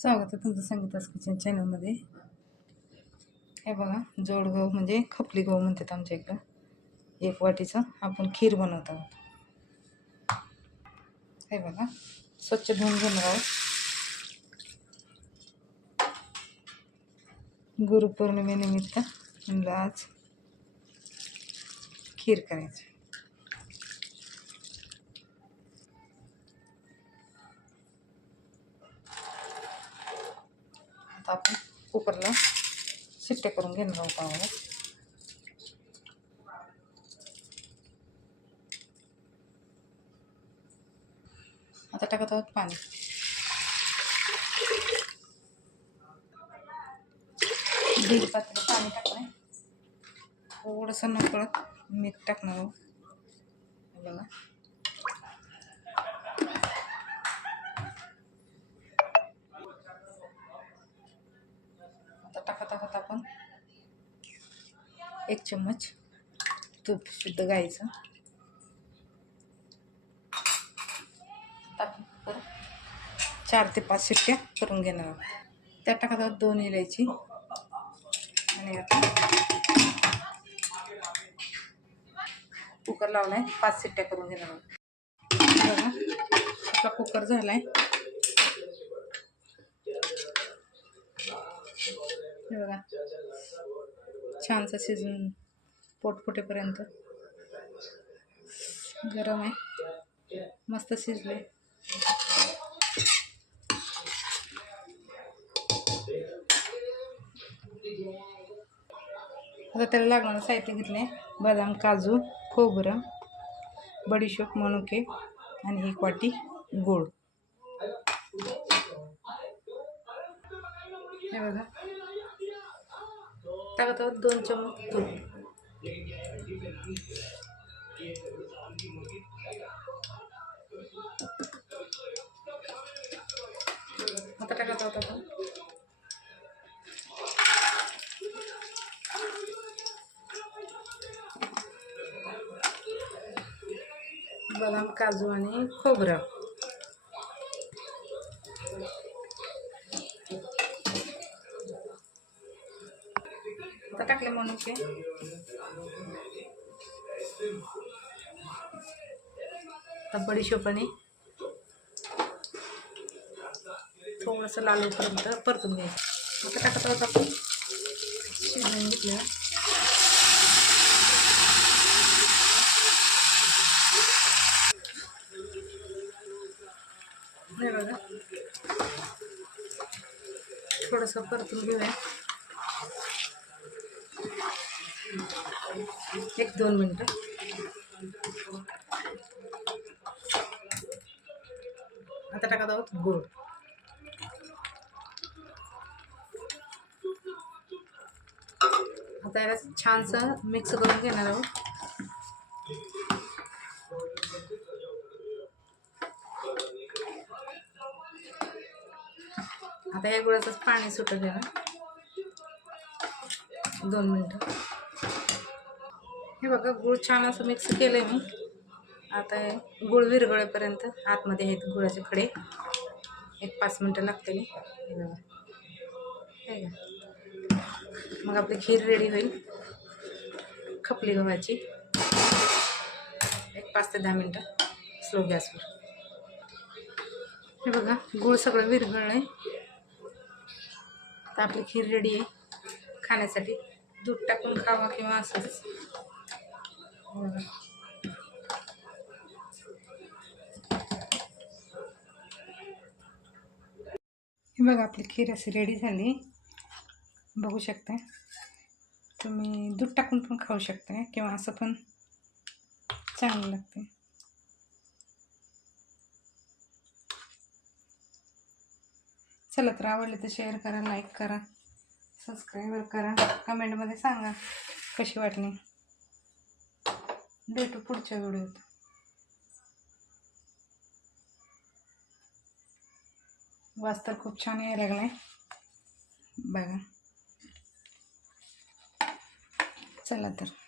स्वागत आहे तुमचं संगीतास किचन चॅनलमध्ये. हे बघा जोड गहू म्हणजे खपली गहू म्हणतात आमच्या इकडं. एक वाटीचं आपण खीर बनवत आहोत. हे बघा स्वच्छ धुवून घेणार आहोत. गुरुपौर्णिमेनिमित्त म्हणलं आज खीर करायची. आता आपण कुकरला शिट्ट्या करून घेणार आहोत आम्हाला आता टाकत आहोत पाणी. दीड पात्र पाणी टाकणार थोडंसं नकळत मीठ टाकणार आहोत. हे बघा एक चम्मच तूप शुद्ध गायचं टाकून चार ते पाच शिट्ट्या करून घेणार आहोत. त्या टाकत आहोत दोन इलायची. आणि आता कुकर लावलाय पाच शिट्ट्या करून घेणार आहोत. बघा आपला कुकर झालाय. आहे बघा. छानसं शिजून पोटफुटेपर्यंत गरम आहे. मस्त शिजले आता त्याला लागणारं साहित्य घेतले बदाम काजू खोबरं बडीशोप मनुके आणि एक वाटी गोड हे बघा. टाकत आहोत दोन चमच तूप आता टाकत आहोत आपण बदाम काजू आणि खोबरं टाकले म्हणून ते. आता बडीशोपाने थोडंसं लाल होईपर्यंत परतून घ्यायचं. आता टाकत आहोत आपण. शिजवून घेतलं. नाही बघा. थोडंसं परतून घेऊया. एक दोन मिनटं. आता टाकत आहोत गोड आता याला छानसं मिक्स करून घेणार आहोत. आता या गुळाचंच पाणी सुटत आहे ना दोन मिनटं. हे बघा गुळ छान असं मिक्स केलं मी. आता गुळ विरगळेपर्यंत आतमध्ये आहेत गुळाचे खडे. एक पाच मिनटं लागते हे बघा. हे का मग आपली खीर रेडी होईल. खपली गव्हाची. एक पाच ते दहा मिनटं स्लो गॅसवर. हे बघा गुळ सगळं विरघळलं आहे तर आपली खीर रेडी आहे. खाण्यासाठी दूध टाकून खावा किंवा असंच. हे बघा आपली खीर अशी रेडी झाली. बघू शकता तुम्ही दूध टाकून पण खाऊ शकता किंवा असं पण चांगलं लागते चला तर आवडले तर शेअर करा लाईक करा सबस्क्राईब करा. कमेंटमध्ये सांगा कशी वाटली. भेटू पुढच्या व्हिडिओत. वास तर खूप छान यायला लागलाय. बघा. चला तर.